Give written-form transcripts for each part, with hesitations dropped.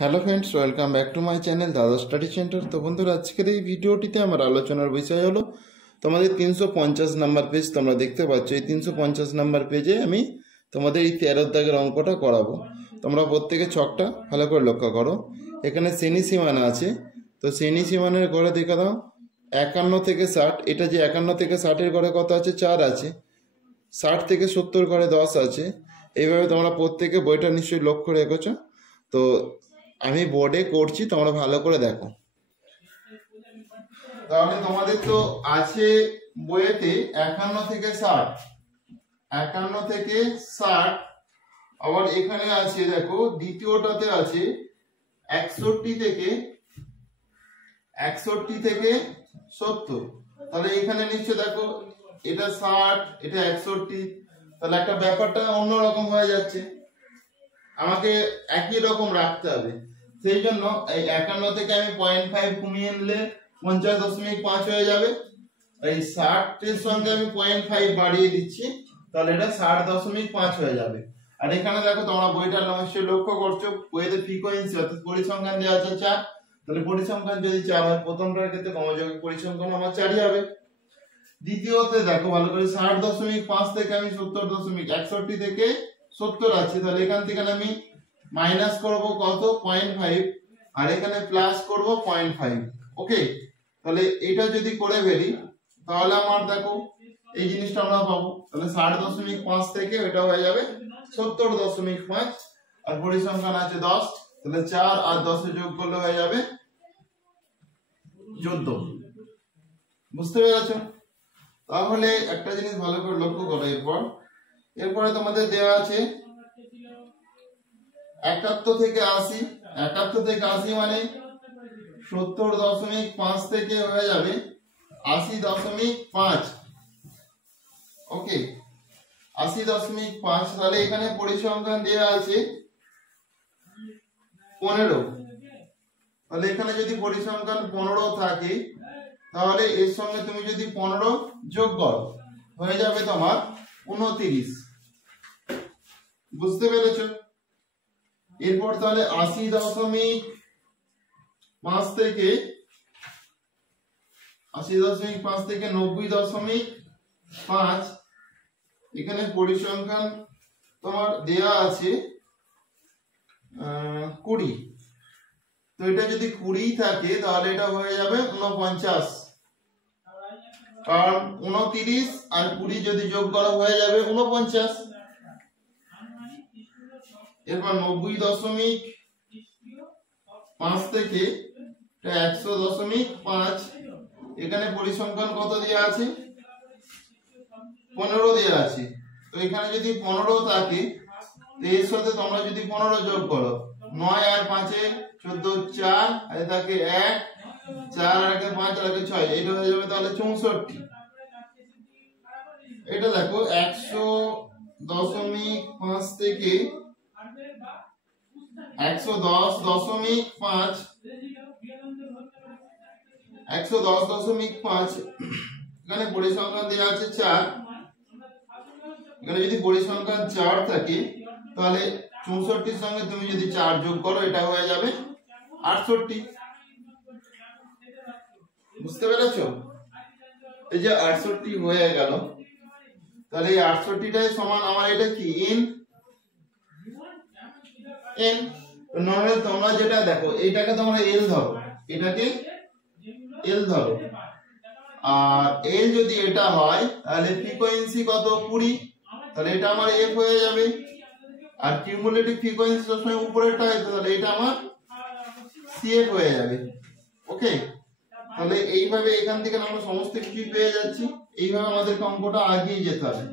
Hello friends, welcome back to my channel দাদা study centre. তো বন্ধুরা, আজকের এই ভিডিওটিতে আমার আলোচনার বিষয় হলো তোমাদের 350 নাম্বার পেজ। তোমরা দেখতে পাচ্ছ এই 350 নাম্বার পেজে আমি তোমাদের এই 13 দাগের অঙ্কটা করাবো। তোমরা প্রত্যেকে ছকটা ভালো করে লক্ষ্য করো। এখানে শ্রেণী সীমানা আছে, তো শ্রেণী সীমানার ঘরে দেখে দাও 51 থেকে 60। এটা যে 51 থেকে 60-এর ঘরে কত আছে? 4 আছে। 60 থেকে 70 ঘরে 10 আছে। এইভাবে তোমরা প্রত্যেকে বইটা নিশ্চয়ই লক্ষ্য রেখেছো। তো আমি বোর্ডে করছি, তোমরা ভালো করে দেখো। তাহলে তোমাদের তো আছে বইয়েতে 51 থেকে 60, 51 থেকে 60। আবার এখানে আছে দেখো দ্বিতীয়টাতে আছে 61 থেকে 70। তাহলে এখানে নিশ্চয় দেখো এটা 60, এটা 61। তাহলে একটা ব্যাপারটা অন্যরকম হয়ে যাচ্ছে, আমাকে একই রকম রাখতে হবে। সেই জন্য এই 51 থেকে আমি 0.5 কমিয়ে নিলে 50.5 হয়ে যাবে। এই 60-এর সঙ্গে আমি 0.5 বাড়িয়ে দিচ্ছি, তাহলে এটা 60.5 হয়ে যাবে। আর এখানে দেখো তোমরা বইটা নিশ্চয়ই লক্ষ্য করছো, বইতে ফ্রিকোয়েন্সি অর্থাৎ পরিসংখ্যান দেওয়া আছে 4। তাহলে পরিসংখ্যান যদি 4 হয়, প্রথমটার ক্ষেত্রে কমযোগী পরিসংখ্যান আমার 4ই হবে। দ্বিতীয়তে দেখো ভালো করে 60.5 থেকে আমি 70.61 থেকে 70 আছে। তাহলে এখান থেকে আমি মাইনাস করব কত? 0.5, আর এখানে প্লাস করব 0.5। ওকে, তাহলে এটা যদি করে ফেলি তাহলে আমার দেখো এই জিনিসটা আমরা পাবো। তাহলে 60.5 থেকে এটা হয়ে যাবে 70.5, আর পরিসংখ্যান আছে 10। তাহলে 4 আর 10 যোগ করলে হয়ে যাবে 14। বুঝতে পেরেছো? তাহলে একটা জিনিস ভালো করে লক্ষ্য করো। এরপরে তোমাদের দেওয়া আছে 71 থেকে 80। 71 থেকে 80 মানে 70.5 থেকে হয়ে যাবে 80.5। ওকে, 80.5। তাহলে এখানে পরিসংখ্যান দেওয়া আছে 15। তাহলে এখানে যদি পরিসংখ্যান 15 থাকে, তাহলে এর সঙ্গে তুমি যদি 15 যোগ করো হয়ে যাবে তোমার 29। বুঝতে পেরেছো? এরপর তাহলে 80.5 থেকে 90.5 এখানে পরিসংখ্যান তোমার দেয়া আছে 20। তো এটা যদি 20 থাকে তাহলে এটা হয়ে যাবে 49, কারণ 29 আর 20 যদি যোগ করা হয়ে যাবে 49। এরপর 90.5 থেকে 100.5 এখানে পরিসংখ্যান কত দেওয়া আছে? 15 দেওয়া আছে। তো এখানে যদি 15 থাকে, এর সাথে তোমরা যদি 15 যোগ করো, 9 আর 5 14, 4 আর থাকে 1, 4 আর 5 আর 6, এটা হয়ে যাবে তাহলে 64। এটা দেখো 100.5 থেকে 110.5 এখানে পরিসংখ্যান দেওয়া আছে 4। এখানে যদি পরিসংখ্যান 4 থাকে, তাহলে 64-র সঙ্গে তুমি যদি 4 যোগ করো, এটা হয়ে যাবে 68। বুঝতে পেরেছো? এই যে 68 হয়ে গেল, তাহলে এই 68টাই সমান আমার এটা কি? n। নরমাল তোমরা যেটা দেখো, এইটাকে তোমরা l ধরো, এটাকে l ধরো। আর l যদি এটা হয়, তাহলে ফ্রিকোয়েন্সি কত? 20। তাহলে এটা আমার f হয়ে যাবে। আর কিউমুলেটিভ ফ্রিকোয়েন্সি সবসময় উপরেরটা হয়, তাহলে এটা আমার cf হয়ে যাবে। ওকে, তাহলে এইভাবে এখান থেকে আমরা সমস্ত কিছু পেয়ে যাচ্ছি। এইভাবে আমাদের অঙ্কটা আগিয়ে যেতে হবে।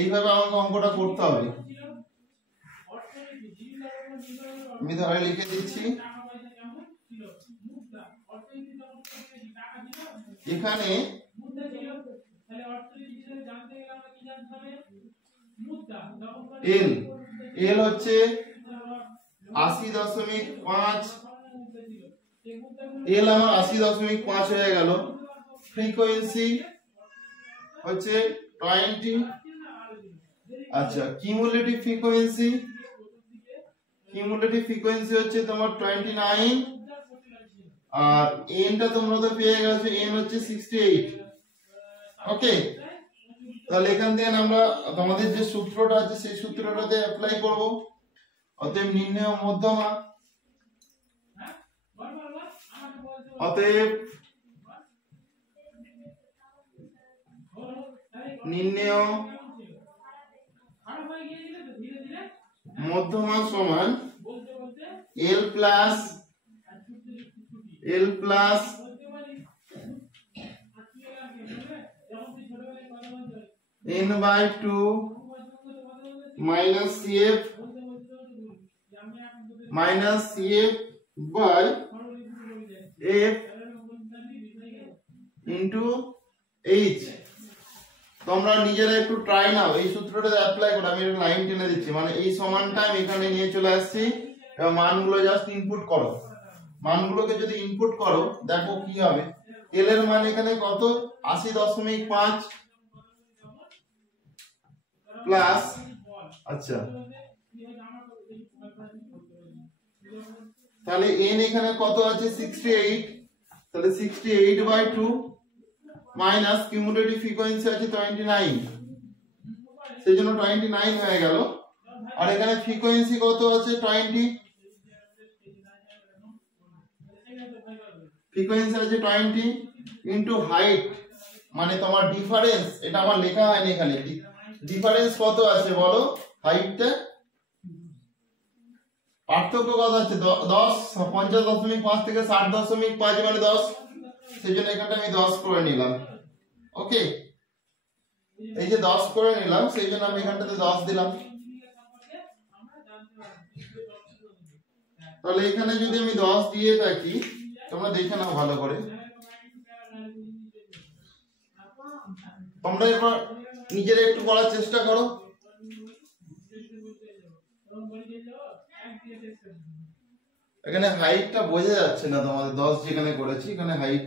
এইভাবে আমাকে অঙ্কটা করতে হবে। আমি ধরে লিখে দিচ্ছি, এখানে l হচ্ছে 80.5। l আমার 80.5 হয়ে গেল। ফ্রিকোয়েন্সি হচ্ছে 20। আচ্ছা কিউমুলেটিভ ফ্রিকোয়েন্সি হচ্ছে তোমার 29 আর এনটা তোমরা তো পেয়ে গেছো এন হচ্ছে 68 ওকে তাহলে এখান থেকে আমরা তোমাদের যে সূত্রটা আছে সেই সূত্রটাতে অ্যাপ্লাই করব অতএব নির্ণয় মধ্যমা অতএব নির্ণয় মধ্যমা সমান L plus n by 2 minus CF by F into H তোমরা নিজেরা একটু ট্রাই নাও এই সূত্রটা অ্যাপ্লাই করো আমি একটা লাইন টেনে দিচ্ছি মানে এই সমানটা আমি এখানে নিয়ে চলে আসছি এবার মানগুলো জাস্ট ইনপুট করো মানগুলোকে যদি ইনপুট করো দেখো কি হবে L এর মান এখানে কত 80.5 প্লাস আচ্ছা তাহলে n এখানে কত আছে 68 তাহলে 68 বাই 2 মাইনাস কিউমুলেটিভ ফ্রিকোয়েন্সি আছে 29 সেজন্য 29 হয়ে গেল আর এখানে ফ্রিকোয়েন্সি কত আছে 20 ফ্রিকোয়েন্সি আছে 20 ইনটু হাইট মানে তোমার ডিফারেন্স এটা আমার লেখা হয়নি এখানে ডিফারেন্স কত আছে বলো হাইটটা পার্থক্য কত আছে 10 50.5 থেকে 60.5 মানে 10 সেজন্য এখানটা আমি 10 করে নিলাম ওকে এই যে 10 করে নিলাম সেজন্য আমি এখানটাতে 10 দিলাম তাহলে এখানে যদি আমি 10 দিয়ে থাকি তোমরা দেখে নাও ভালো করে তোমরা এবার নিজেরা একটু করার চেষ্টা করো এখানে হাইটটা বোঝা যাচ্ছে না তোমাদের 10 যেখানে করেছি এখানে হাইট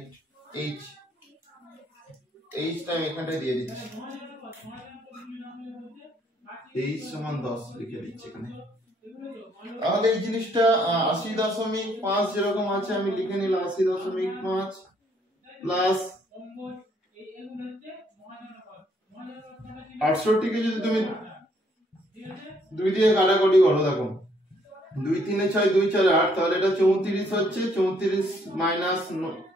h টাইম এখানটায় দিয়ে দিচ্ছি h সমান 10 লিখে দিচ্ছি এখানে তাহলে এই জিনিসটা 80.5 যেরকম আছে আমি লিখে নিলাম 80.5 প্লাস 68 কে যদি তুমি 2 দিয়ে কাটাকুটি করো দেখো 2 3 6 2 4 8 তাহলে এটা 34 হচ্ছে 34 মাইনাস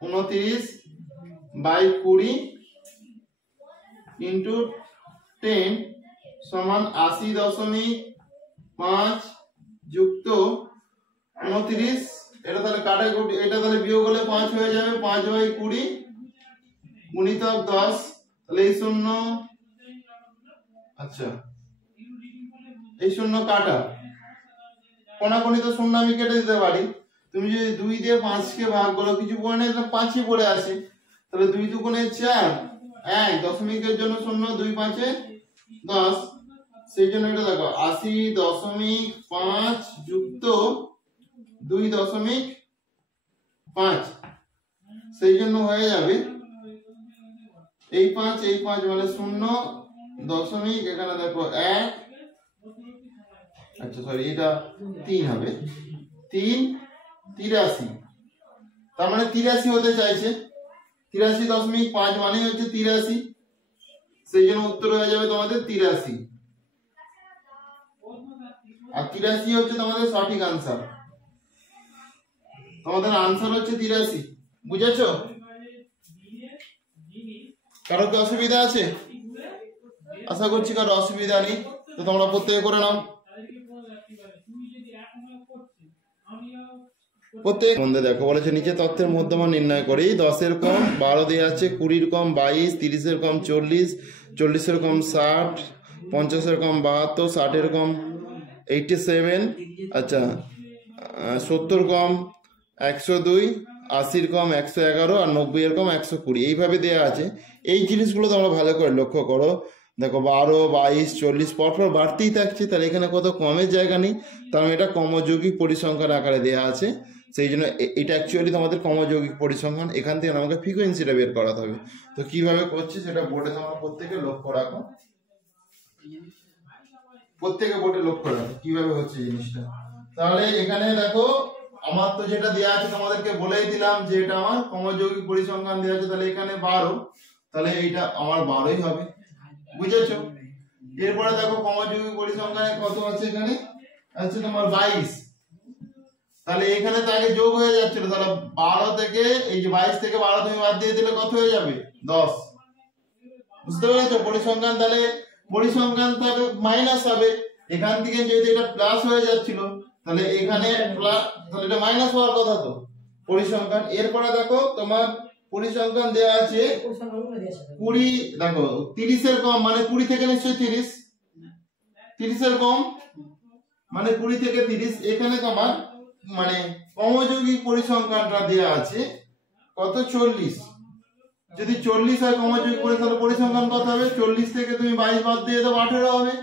29 বাই 20 ইনটু 10 সমান 80.5 যুক্ত 29 এটা তাহলে কাটাকুটি এটা তাহলে বিয়োগ হলে 5 হয়ে যাবে 5 বাই 20 গুণিতক 10 তাহলে এই শূন্য আচ্ছা এই শূন্য কাটা কোনাকুনি তো শূন্য আমি কেটে দিতে পারি তুমি যদি 2 দিয়ে 5 কে ভাগ করো কিছু পড়ে নেই তাহলে 5ই পড়ে আসে তাহলে 2 দুগুণে 4 1 দশমিকের জন্য শূন্য 2 5 এ 10 সেই জন্য এটা দেখো 80.5 যুক্ত 2.5 সেই জন্য হয়ে যাবে এই 5 মানে 0 দশমিক এখানে দেখো 1 আচ্ছা সরি এটা 3 হবে 83 তার মানে 83 হতে চাইছে 83.5 মানে হচ্ছে 83 সেই জন্য উত্তর হয়ে যাবে তোমাদের 83 আর 83 হচ্ছে তোমাদের সঠিক आंसर তোমাদের आंसर হচ্ছে 83 বুঝেছো কারো কি অসুবিধা আছে আশা করছি কারো অসুবিধা নেই তো তোমরা প্রত্যেকে করে নাও প্রত্যেক বন্ধে দেখো বলেছে নিচে তথ্যের মধ্যমান নির্ণয় করি 10 এর কম 12 দেয়া আছে 20 এর কম 22 30 এর কম 40 40 এর কম 60 50 এর কম 72 60 এর কম 87 আচ্ছা 70 কম 102 80 এর কম 111 আর 90 এর কম 120 এইভাবে দেয়া আছে এই জিনিসগুলো তোমরা ভালো করে লক্ষ্য করো দেখো 12 22 40 পরপর বাড়তেই থাকছে তাহলে এখানে কত কমের জায়গা নেই কারণ এটা কমযৌগিক পরিসংখ্যান আকারে দেয়া আছে সেই জন্য এটা অ্যাকচুয়ালি তোমাদের কমযৌগিক পরিসংখ্যান এখান থেকে আমাকে ফ্রিকোয়েন্সিটা বের করাতে হবে তো কিভাবে করছি সেটা বোর্ডে তোমরা প্রত্যেকে লক্ষ্য রাখো প্রত্যেকে বোর্ডে লক্ষ্য রাখো কিভাবে হচ্ছে জিনিসটা। তাহলে এখানে দেখো আমার তো যেটা দেওয়া আছে তোমাদেরকে বলেই দিলাম যে এটা আমার সমযৌগিক পরিসংখ্যান দেওয়া আছে, তাহলে এখানে 12, তাহলে এইটা আমার 12ই হবে, বুঝেছো? এরপরে দেখো সমযৌগিক পরিসংখ্যানে কত আছে, এখানে আছে তোমার 22, তাহলে এখানে তো আগে যোগ হয়ে যাচ্ছিল, তাহলে 12 থেকে এই যে 22 থেকে 12 তুমি বাদ দিয়ে দিলে কত হয়ে যাবে 10, বুঝতে পেরেছো? পরিসংখ্যান তাহলে পরিসংখ্যান তাহলে মাইনাস হবে, এখান থেকে যদি এটা প্লাস হয়ে যাচ্ছিল তাহলে এখানে তাহলে এটা মাইনাস হওয়ার কথা তো পরিসংখ্যান। এরপরে দেখো তোমার পরিসংখ্যান দেয়া আছে 20, দেখো 30 এর কম মানে 20 থেকে নিশ্চয়ই 30 এর কম মানে 20 থেকে 30, এখানে তোমার মানে সমযৌগিক পরিসংখ্যানটা দেয়া আছে কত 40, যদি 40 হয় সমযৌগিক পরিসংখ্যান কত হবে, 40 থেকে তুমি 22 বাদ দিয়ে দাও 18 হবে,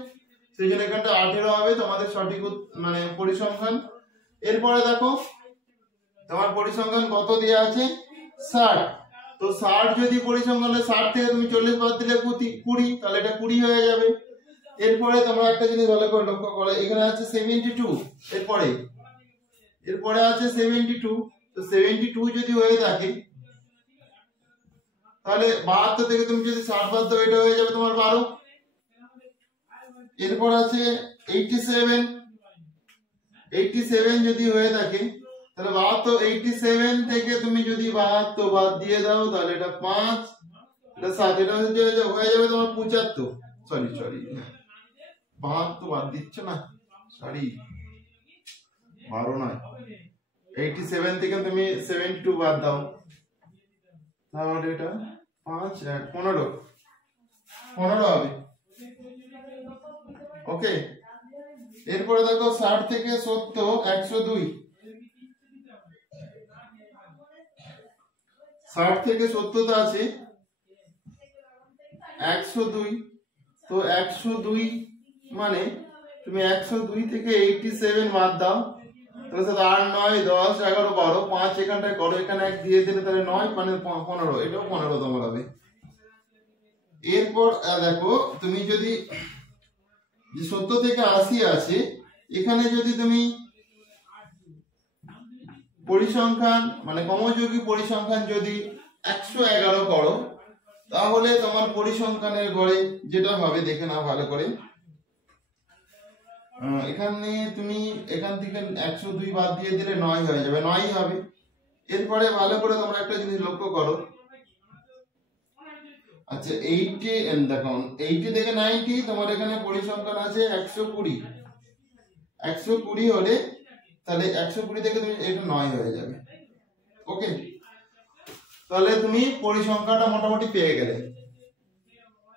সেই জন্য এখানটা 18 হবে তোমাদের সঠিক মানে পরিসংখ্যান। এরপরে দেখো তোমার পরিসংখ্যান কত দেয়া আছে 60, তো 60 যদি পরিসংখ্যানে 60 থেকে তুমি 40 বাদ দিলে 20, তাহলে এটা 20 হয়ে যাবে। এরপরে তোমরা একটা জিনিস ভালো করে লক্ষ্য করো, এখানে আছে 72, এরপরে আছে 72, তো 72 যদি হয়ে থাকে তাহলে 72 থেকে তুমি যদি 60 বাদ দাও এটা হয়ে যাবে তোমার 12। এরপর আছে 87 যদি হয়ে থাকে তাহলে 87 থেকে তুমি যদি 72 বাদ দিয়ে দাও তাহলে এটা 5, এটা 7, এটা হয়ে যাবে তোমার 75, সরি 72 বাদ দিচ্ছ না, সরি 12 নয়, 87 থেকে তুমি 72 বাদ দাও তাহলে এটা 5 আর 15 হবে, ওকে। এরপরে দেখো 60 থেকে 70 102, 60 থেকে 70 তো আছে 102, তো 102 মানে তুমি 102 থেকে 87 বাদ দাও তাহলে 8 9 10 11 12, 5 এখানটায় করো, এখানে 1 দিয়ে দিলে তাহলে 9 মানে 15, এটাও 15 তোমার হবে। এরপর দেখো তুমি যদি যে 70 থেকে 80 আছে, এখানে যদি তুমি পরিসংখ্যান মানে সমযৌগিক পরিসংখ্যান যদি 111 করো তাহলে তোমার পরিসংখ্যানের গড়ে যেটা হবে দেখে নাও ভালো করে, এখানে তুমি এখান থেকে 102 বাদ দিয়ে দিলে 9 হয়ে যাবে, 9ই হবে। এরপরে ভালো করে তোমরা একটা জিনিস লক্ষ্য করো, আচ্ছা 80 দেখো 80 থেকে 90 তোমার এখানে পরিসংখ্যান আছে 120 হলে তাহলে 120 থেকে তুমি এটা 9 হয়ে যাবে, ওকে। তাহলে তুমি পরিসংখ্যানটা মোটামুটি পেয়ে গেলে,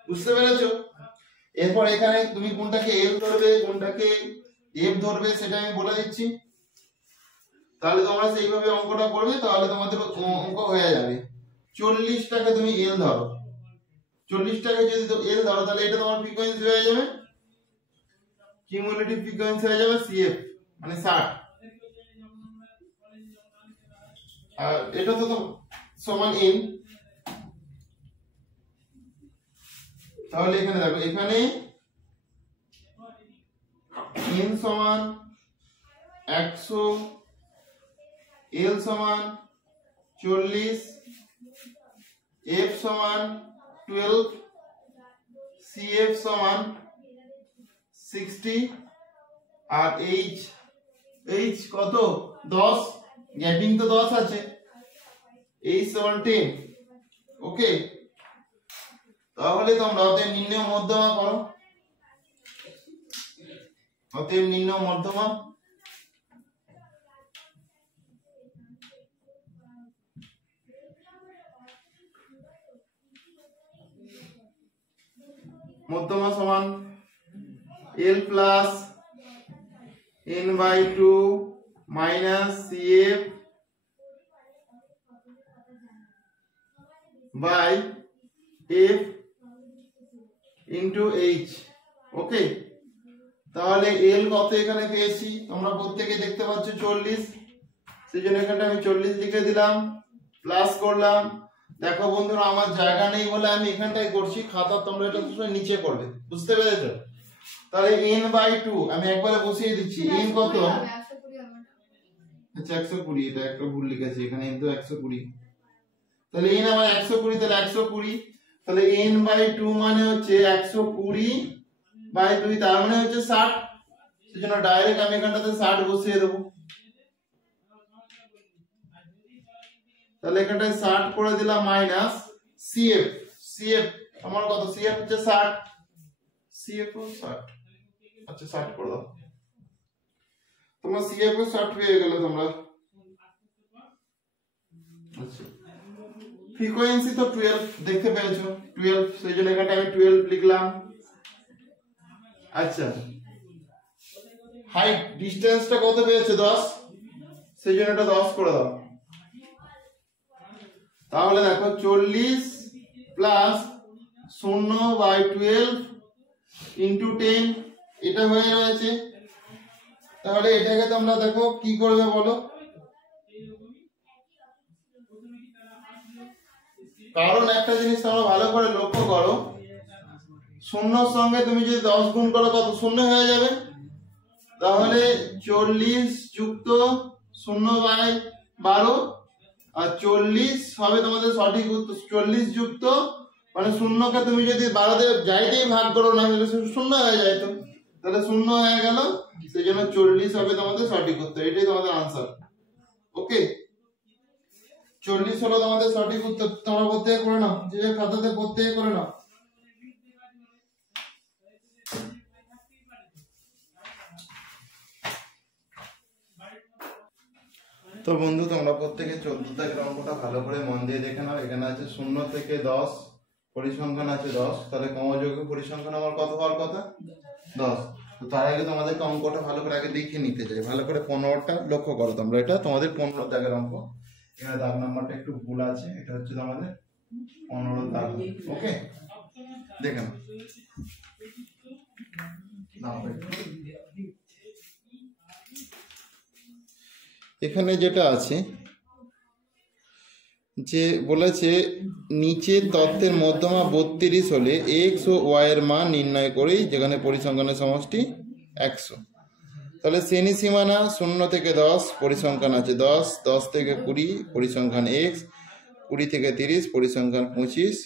বুঝতে পেরেছো? এরপর এখানে তুমি কোনটাকে এল ধরবে কোনটাকে এফ ধরবে সেটা আমি বলে দিচ্ছি, তাহলে তোমরা সেইভাবে অঙ্কটা করবে, তাহলে তোমাদের অঙ্ক হয়ে যাবে। 40টাকে তুমি এল ধরো, 40টাকে যদি এল ধরো তাহলে এটা তোমার ফ্রিকোয়েন্সি হয়ে যাবে, কিউমুলেটিভ ফ্রিকোয়েন্সি হয়ে যাবে সিএফ মানে 60, আর এটা তো সমান এন, তাহলে এখানে দেখো এখানে এন সমান 100, এল সমান 40, এফ সমান 12, সিএফ সমান 60, আর এইচ কত 10, গ্যাপিং তো 10 আছে, এইচ সমান 10, ওকে। তাহলে তোমরা অতএব নির্ণয় মধ্যমা করো, অতএব নির্ণয় মধ্যমা, মধ্যমা সমান L plus n/2 minus CF by F into H, okay. তাহলে এল কত এখানে পেয়েছি তোমরা প্রত্যেকে দেখতে পাচ্ছ 40, সেই জন্য এখানটা আমি 40 লিখে দিলাম, প্লাস করলাম। দেখো বন্ধুরা আমার জায়গা নেই বলে আমি এখানটাই করছি, খাতা তোমরা এটা নিচে করবে, বুঝতে পেরেছো? তাহলে n/2 আমি একবারে বসিয়ে দিচ্ছি। n কত? আচ্ছা 120, এটা একটা ভুল লিখেছি এখানে, কিন্তু 120। তাহলে n আমার 120, তাহলে 120, তাহলে n/2 মানে হচ্ছে 120/2, তার মানে হচ্ছে 60। সেজন্য ডাইরেক্ট আমি এখানটাতে 60 বসিয়ে দেবো। তাহলে এখানটায় 60 করে দিলাম মাইনাস CF আমার কত? CF হচ্ছে 60, CF ও 60। আচ্ছা 60 করে দাও, তোমরা CF ও 60 পেয়ে গেলে তোমরা। আচ্ছা ফ্রিকোয়েন্সি তো 12 দেখতে পেয়েছো, 12, সেই জন্য এখানটা আমি 12 লিখলাম। আচ্ছা হাইট ডিসটেন্সটা কত পেয়েছো? 10, সেই জন্য এটা 10 করে দাও। তাহলে দেখো 40 প্লাস 0/12 ইন্টু 10, এটা হয়ে রয়েছে। তাহলে এটাকে তোমরা দেখো কি করবে বলো? কারণ একটা জিনিস তোমরা ভালো করে লক্ষ্য করো, শূন্যর সঙ্গে তুমি যদি 10 গুণ করো কত? 0 হয়ে যাবে। তাহলে 40 যুক্ত 0/12, আর 40 হবে তোমাদের সঠিক উত্তর। 40 যুক্ত মানে 0কে তুমি যদি 12 দিয়ে যাইতেই ভাগ করো না, 0 হয়ে যায়, তো তাহলে 0 হয়ে গেল, সেই জন্য 40 হবে তোমাদের সঠিক উত্তর। এটাই তোমাদের আনসার। ওকে, 40 হলো তোমাদের সঠিক উত্তর। তোমরা প্রত্যেকে করে নাও, যে খাতাতে প্রত্যেকে করে নাও। তো বন্ধু তোমরা প্রত্যেকে 14 দাগের অঙ্কটা ভালো করে মন দিয়ে দেখে নাও। এখানে আছে 0 থেকে 10 পরিসংখ্যান আছে 10, তাহলে ক্রমযোগ্য পরিসংখ্যান আমার কত হওয়ার কথা? 10। তো তার আগে তোমাদেরকে অঙ্কটা ভালো করে আগে দেখে নিতে চাই। ভালো করে 15টা লক্ষ্য করো তোমরা, এটা তোমাদের 15 দাগের অঙ্ক। এখানে দাগ নাম্বারটা একটু ভুল আছে, এটা হচ্ছে তোমাদের 15 দাগ। ওকে, দেখে নাও। এখানে যেটা আছে যে বলেছে নিচের তথ্যের মধ্যমা 32 হলে x ও y এর মান নির্ণয় করেই, যেখানে পরিসংখ্যানের সমষ্টি 100। তাহলে শ্রেণী সীমানা 0 থেকে 10 পরিসংখ্যান আছে 10, 10 থেকে 20 পরিসংখ্যান x, 20 থেকে 30 পরিসংখ্যান 25,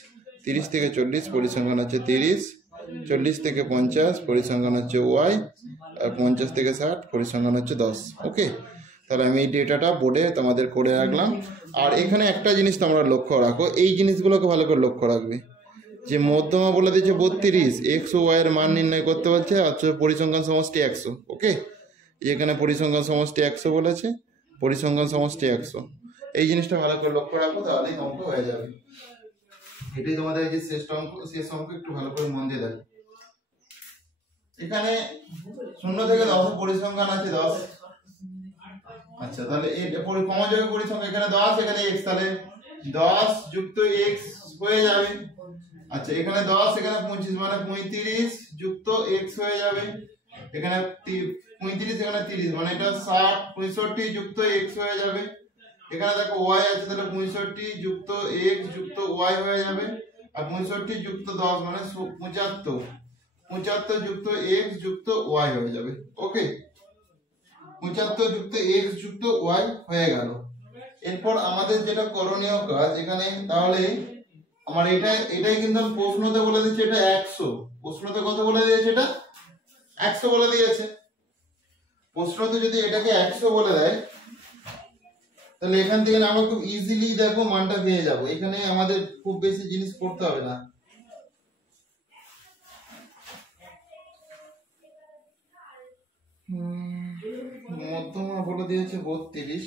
30 থেকে 40 পরিসংখ্যান হচ্ছে 30, 40 থেকে 50 পরিসংখ্যান হচ্ছে y, আর 50 থেকে 60 পরিসংখ্যান হচ্ছে 10। ওকে, তাহলে আমি এই ডেটাটা বোর্ডে তোমাদের করে রাখলাম। আর এখানে একটা জিনিস তোমরা লক্ষ্য রাখো, এই জিনিসগুলোকে ভালো করে লক্ষ্য রাখবে, যে মধ্যমা বলে দিয়েছে 32, x ও y এর মান নির্ণয় করতে বলছে, আর পরিসংখ্যান সমষ্টি 100। ওকে, এখানে পরিসংখ্যান সমষ্টি 100 বলেছে, পরিসংখ্যান সমষ্টি 100, এই জিনিসটা ভালো করে লক্ষ্য রাখো, তাহলেই অঙ্ক হয়ে যাবে। এটাই তোমাদের এই যে শেষ অঙ্ক, শেষ অঙ্ক একটু ভালো করে মন দিয়ে দেখো। এখানে 0 থেকে 10 পরিসংখ্যান আছে 10। আচ্ছা, তাহলে এই ক্রমযোগ্য পরিসংখ্যান এখানে 10, এখানে x, তাহলে 10 যুক্ত x হয়ে যাবে। আচ্ছা, এখানে 10, এখানে 25 মানে 35 যুক্ত x হয়ে যাবে। এখানে 35, এখানে 30 মানে এটা 60, 65 যুক্ত x হয়ে যাবে। এখানে দেখো y আছে, তাহলে 65 যুক্ত x যুক্ত y হয়ে যাবে। আর 65 যুক্ত 10 মানে 75, 75 যুক্ত x যুক্ত y হয়ে যাবে। ওকে, 75 যুক্ত x যুক্ত y হয়ে গেল। এরপর আমাদের যেটা করণীয় কাজ এখানে, তাহলে আমার এটাই কিন্তু প্রশ্নতে বলে দিচ্ছে এটা 100। প্রশ্নতে কত বলে দিয়েছে? এটা 100 বলে দিয়েছে। প্রশ্নতে যদি এটাকে 100 বলে দেয়, তাহলে এখান থেকে আমরা খুব ইজিলি দেখো মানটা পেয়ে যাব। এখানে আমাদের খুব বেশি জিনিস করতে হবে না। মধ্যমা বলে দিয়েছে 32,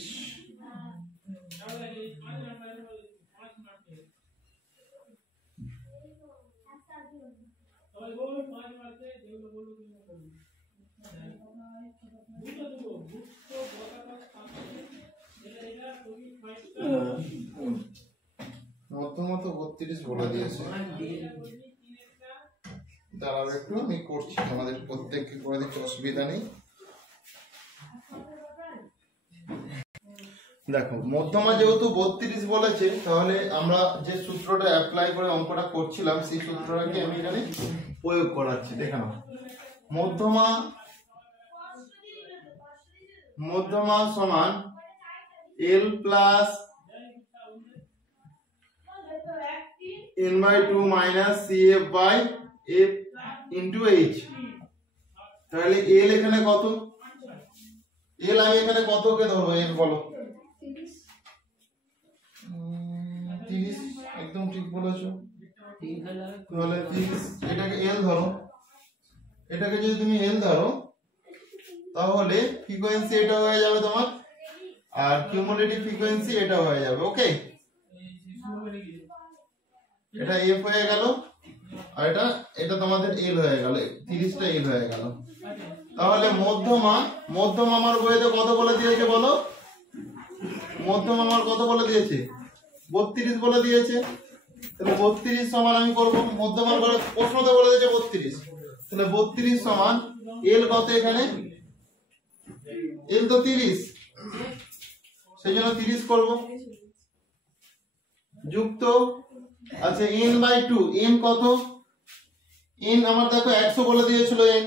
মধ্যমা তো 32 বলে দিয়েছে। দাঁড়াও একটু, আমি করছি, আমাদের প্রত্যেককে করে দিচ্ছি, অসুবিধা নেই। দেখো মধ্যমা যেহেতু 32 বলেছে, তাহলে আমরা যে সূত্রটা অ্যাপ্লাই করে অঙ্কটা করছিলাম, সেই সূত্রটাকে আমি এখানে প্রয়োগ করাচ্ছি। দেখে নাও, মধ্যমা সমান L plus n/2 minus CF by F into H। তাহলে L এখানে কত? L আমি এখানে কতকে ধরবো? L বলো। 30, একদম ঠিক বলেছো। তাহলে 30, এটাকে L ধরো। এটাকে যদি তুমি L ধরো তাহলে ফ্রিকোয়েন্সি এটা হয়ে যাবে তোমার, আর কিউমুলেটিভ ফ্রিকোয়েন্সি এটা হয়ে যাবে। ওকে, এটা F হয়ে গেল, আর এটা তোমাদের L হয়ে গেল, 30টা L হয়ে গেল। তাহলে মধ্যমা আমার বইতে কত বলে দিয়েছে বলো? মধ্যমা আমার কত বলে দিয়েছে? 32 বলে দিয়েছে। তাহলে 32 সমান আমি করব, মধ্যমার করে প্রশ্নতে বলে দিয়েছে 32। তাহলে 32 সমান L কত এখানে? L তো 30, সেই জন্য 30 করব, যুক্ত, আচ্ছা n/2, n কত? n আমার দেখো 100 বলে দিয়েছিল। n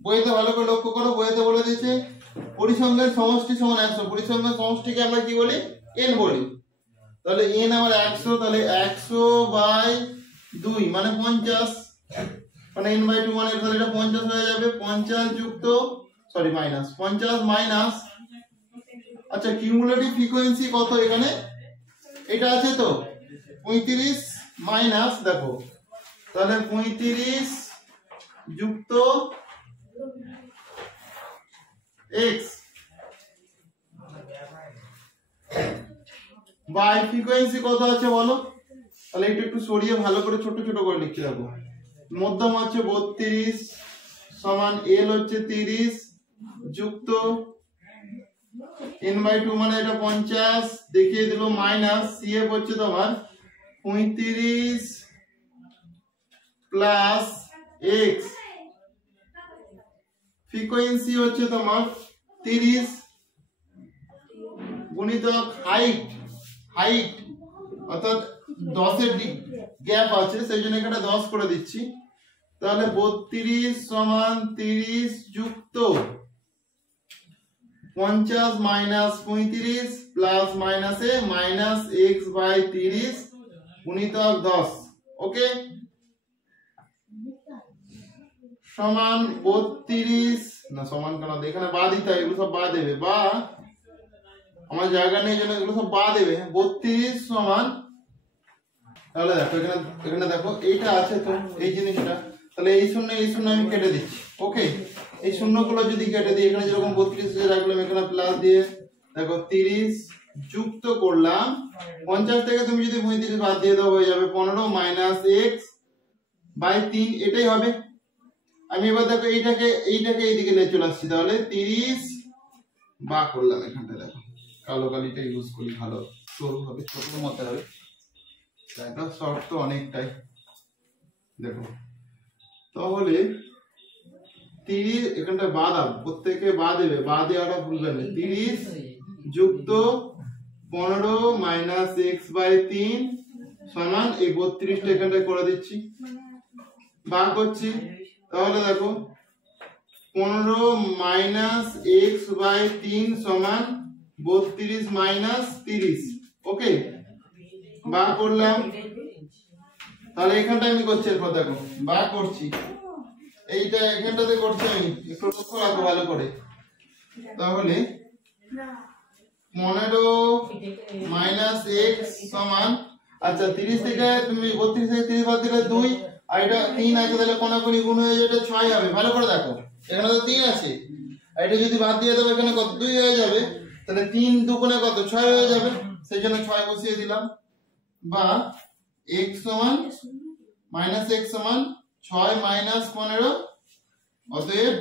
বইতে ভালো করে লক্ষ্য করো, বইতে বলে দিয়েছে পরিসংখ্যান সমষ্টি সমান 100। পরিসংখ্যান সমষ্টিকে আমরা কি বলি? n বলি। তাহলে n আমার 100, তাহলে 100/2 মানে 50, মানে n/2 মানে তাহলে এটা 50 হয়ে যাবে। 50 যুক্ত, সরি মাইনাস, 50 মাইনাস, আচ্ছা কিউমুলেটিভ ফ্রিকোয়েন্সি কত এখানে? এটা আছে তো 35 মাইনাস, দেখো তাহলে 35 যুক্ত x বাই ফ্রিকোয়েন্সি কত আছে বলো? তাহলে এটা একটু সরিয়ে ভালো করে ছোট ছোট করে লিখতে যাবো। মধ্যম হচ্ছে 32 সমান L হচ্ছে 30 যুক্ত n/2 মানে এটা 50 দেখিয়ে দিল, মাইনাস CF হচ্ছে তোমার 35 প্লাস x, ফ্রিকোয়েন্সি হচ্ছে তোমার 30 গুণিতক হাইট অর্থাৎ 10 এর গ্যাপ আছে, সেই জন্য এখানে 10 করে দিচ্ছি। তাহলে 32 সমান 30 যুক্ত 50 মাইনাস 35 প্লাস মাইনাসে মাইনাস x/30 গুণিতক 10। ওকে, সমান 32 না, সমান কেন এখানে বাদ দিতে হয়, এগুলো সব বাদ দেবে, বা আমার জায়গা নেই জন্য এগুলো সব বাদ দেবে। 32 সমান, তাহলে দেখো এখানে দেখো এইটা আছে তো এই জিনিসটা, তাহলে এই শূন্য আমি কেটে দিচ্ছি। ওকে, এই শূন্যগুলো যদি কেটে দিই, এখানে যেরকম 32 রাখলাম এখানে প্লাস দিয়ে দেখো 30 যুক্ত করলাম 50 থেকে তুমি যদি 35 বাদ দিয়ে দাও হয়ে যাবে 15 মাইনাস x/3, এটাই হবে। আমি এবার দেখো এইটাকে এইদিকে নিয়ে চলে আসছি, তাহলে 30 বা করলাম, এখানটা দেখো কালো কালিটা ইউজ করি, ভালো সরু হবে, ছোট মতো হবে, এটা শর্ট তো অনেকটাই। দেখো তাহলে 30 এখানটা বাদ দাও, প্রত্যেকে বাদ দেবে, বাদ দেওয়াটা ভুলবেন না। 30 যুক্ত 15 মাইনাস x/3 সমান এই 32টা এখানটা করে দিচ্ছি, ভাগ করছি। তাহলে দেখো 15 মাইনাস x/3 সমান 32 মাইনাস 30। ওকে, ভাগ করলাম, তাহলে এখানটা আমি করছি, এরপর দেখো ভাগ করছি, এইটা এখানটাতে করছি আমি, একটু লক্ষ্য রাখো ভালো করে। তাহলে 15 মাইনাস x সমান, আচ্ছা 30 থেকে তুমি 32 থেকে 30 বাদ দিলে 2, আর এটা 3 আছে, তাহলে কোনাকুনি গুণ হয়ে যাবে, এটা 6 হবে। ভালো করে দেখো, এখানে তো 3 আছে, আর এটা যদি বাদ দিয়ে দেবো এখানে কত 2 হয়ে যাবে, তাহলে 3 দুগুণে কত 6 হয়ে যাবে, সেই জন্য 6 বসিয়ে দিলাম। বা x সমান মাইনাস x সমান 6 মাইনাস 15, অতএব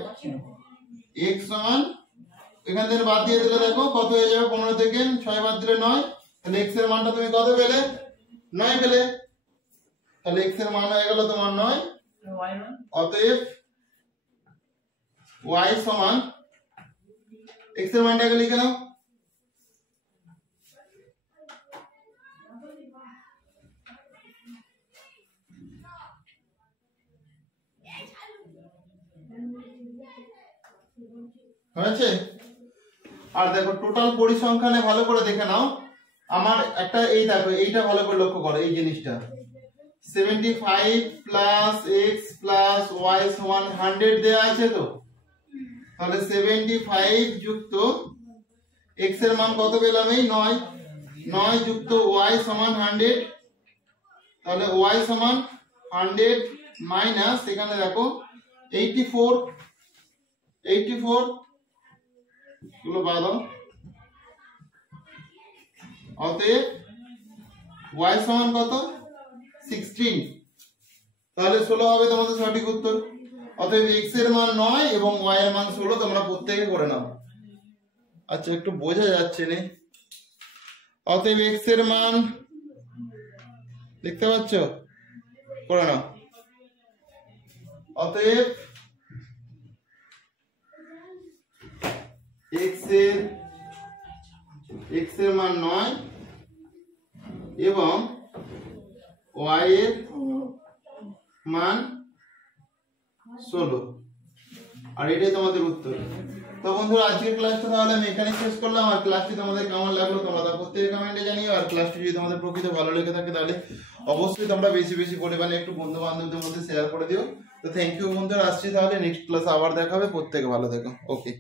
x সমান এখান থেকে বাদ দিয়ে দিলে দেখো কত হয়ে যাবে, 15 থেকে 6 বাদ দিলে 9, তাহলে x এর মানটা তুমি কত পেলে? 9 পেলে। তাহলে x এর মান হয়ে গেল তোমার 9, অতএব y সমান, x এর মানটাকে লিখে নাও, হয়েছে? আর দেখো টোটাল পরিসংখ্যানে ভালো করে দেখে নাও, আমার একটা এই দেখো এইটা ভালো করে লক্ষ্য করো, এই জিনিসটা 75 প্লাস এক্স প্লাস ওয়াই সমান 100 দেওয়া আছে তো, তাহলে 75 যুক্ত এক্স এর মান কত পেলাম? এই 9, 9 যুক্ত ওয়াই সমান 100, তাহলে ওয়াই সমান 100 মাইনাস এখানে দেখো 84, 84 গুলো বাদ দাও, অতএব ওয়াই সমান কত? 16, তাহলে 16 হবে তোমাদের সঠিক উত্তর। অতএব এক্স এর মান 9 এবং ওয়াই এর মান 16, তোমরা প্রত্যেকে করে নাও। আচ্ছা একটু বোঝা যাচ্ছে না, অতএব এক্স এর মান দেখতে পাচ্ছ, করে নাও। অতএব এক্স এর মান 9 এবং ওয়াই এর মান 16, আর এটাই তোমাদের উত্তর। তো বন্ধুরা আজকের ক্লাসটা তাহলে আমি এখানে শেষ করলাম। আর ক্লাসটি তোমাদের কেমন লাগলো তোমরা তা প্রত্যেকে কমেন্টে জানিও। আর ক্লাসটি যদি তোমাদের প্রকৃত ভালো লেগে থাকে তাহলে অবশ্যই তোমরা বেশি বেশি পরিমাণে একটু বন্ধু বান্ধবদের মধ্যে শেয়ার করে দিও। তো থ্যাংক ইউ বন্ধুরা, আসছি তাহলে নেক্সট ক্লাস আবার দেখা হবে। প্রত্যেকে ভালো থেকো। ওকে।